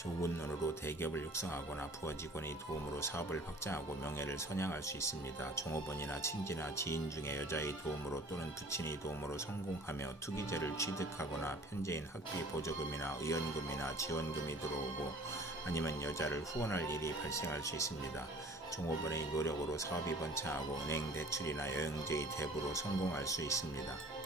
좋은 눈으로 대기업을 육성하거나 부하 직원의 도움으로 사업을 확장하고 명예를 선양할 수 있습니다. 종업원이나 친지나 지인 중에 여자의 도움으로 또는 부친의 도움으로 성공하며 투기자를 취득하거나 편재인 학비 보조금이나 의원금이나 지원금이 들어오고 아니면 여자를 후원할 일이 발생할 수 있습니다. 종업원의 노력으로 사업이 번창하고 은행 대출이나 여행제의 대부로 성공할 수 있습니다.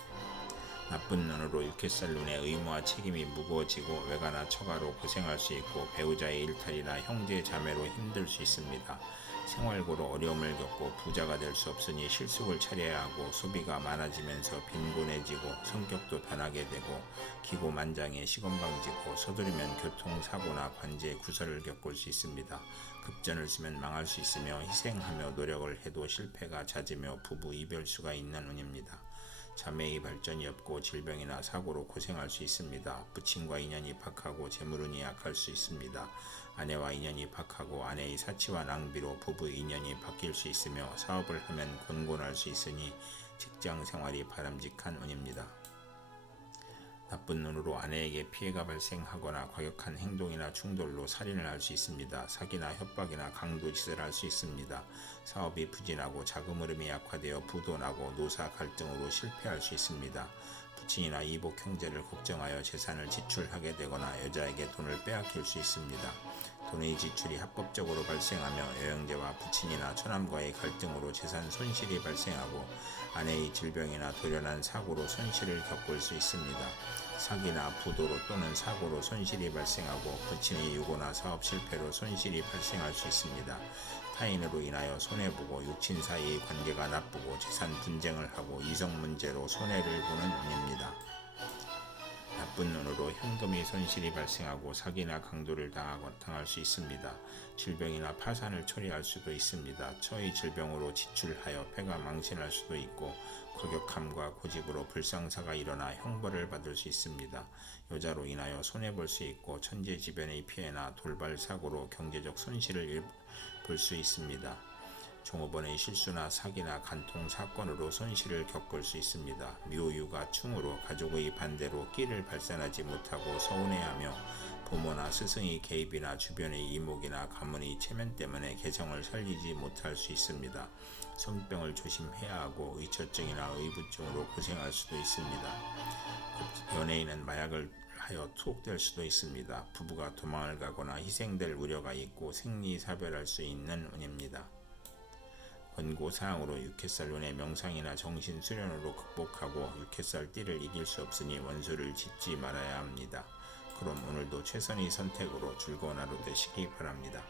나쁜 눈으로 일켓살 눈에 의무와 책임이 무거워지고 외가나 처가로 고생할 수 있고 배우자의 일탈이나 형제 자매로 힘들 수 있습니다. 생활고로 어려움을 겪고 부자가 될 수 없으니 실속을 차려야 하고 소비가 많아지면서 빈곤해지고 성격도 변하게 되고 기고만장에 시건방지고 서두르면 교통사고나 관제 구설을 겪을 수 있습니다. 급전을 쓰면 망할 수 있으며 희생하며 노력을 해도 실패가 잦으며 부부 이별수가 있는 운입니다. 자매의 발전이 없고 질병이나 사고로 고생할 수 있습니다. 부친과 인연이 박하고 재물운이 약할 수 있습니다. 아내와 인연이 박하고 아내의 사치와 낭비로 부부 인연이 바뀔 수 있으며 사업을 하면 곤곤할 수 있으니 직장 생활이 바람직한 운입니다. 나쁜 눈으로 아내에게 피해가 발생하거나 과격한 행동이나 충돌로 살인을 할 수 있습니다. 사기나 협박이나 강도짓을 할 수 있습니다. 사업이 부진하고 자금 흐름이 약화되어 부도나고 노사 갈등으로 실패할 수 있습니다. 부친이나 이복 형제를 걱정하여 재산을 지출하게 되거나 여자에게 돈을 빼앗길 수 있습니다. 돈의 지출이 합법적으로 발생하며 여행제와 부친이나 처남과의 갈등으로 재산 손실이 발생하고 아내의 질병이나 돌연한 사고로 손실을 겪을 수 있습니다. 사기나 부도로 또는 사고로 손실이 발생하고 부친의 유고나 사업 실패로 손실이 발생할 수 있습니다. 타인으로 인하여 손해보고 육친 사이의 관계가 나쁘고 재산 분쟁을 하고 이성 문제로 손해를 보는 운입니다. 나쁜 눈으로 현금의 손실이 발생하고 사기나 강도를 당할 수 있습니다. 질병이나 파산을 초래할 수도 있습니다. 처의 질병으로 지출하여 폐가 망신할 수도 있고 과격함과 고집으로 불상사가 일어나 형벌을 받을 수 있습니다. 여자로 인하여 손해볼 수 있고 천재지변의 피해나 돌발 사고로 경제적 손실을 볼 수 있습니다. 종업원의 실수나 사기나 간통 사건으로 손실을 겪을 수 있습니다. 묘유가 충으로 가족의 반대로 끼를 발산하지 못하고 서운해하며 부모나 스승의 개입이나 주변의 이목이나 가문의 체면 때문에 개성을 살리지 못할 수 있습니다. 성병을 조심해야 하고 의처증이나 의부증으로 고생할 수도 있습니다. 연예인은 마약을 하여 투옥될 수도 있습니다. 부부가 도망을 가거나 희생될 우려가 있고 생리 사별할 수 있는 운입니다. 권고사항으로 육회살 눈의 명상이나 정신 수련으로 극복하고 육회살 띠를 이길 수 없으니 원수를 짓지 말아야 합니다. 그럼 오늘도 최선의 선택으로 즐거운 하루 되시기 바랍니다.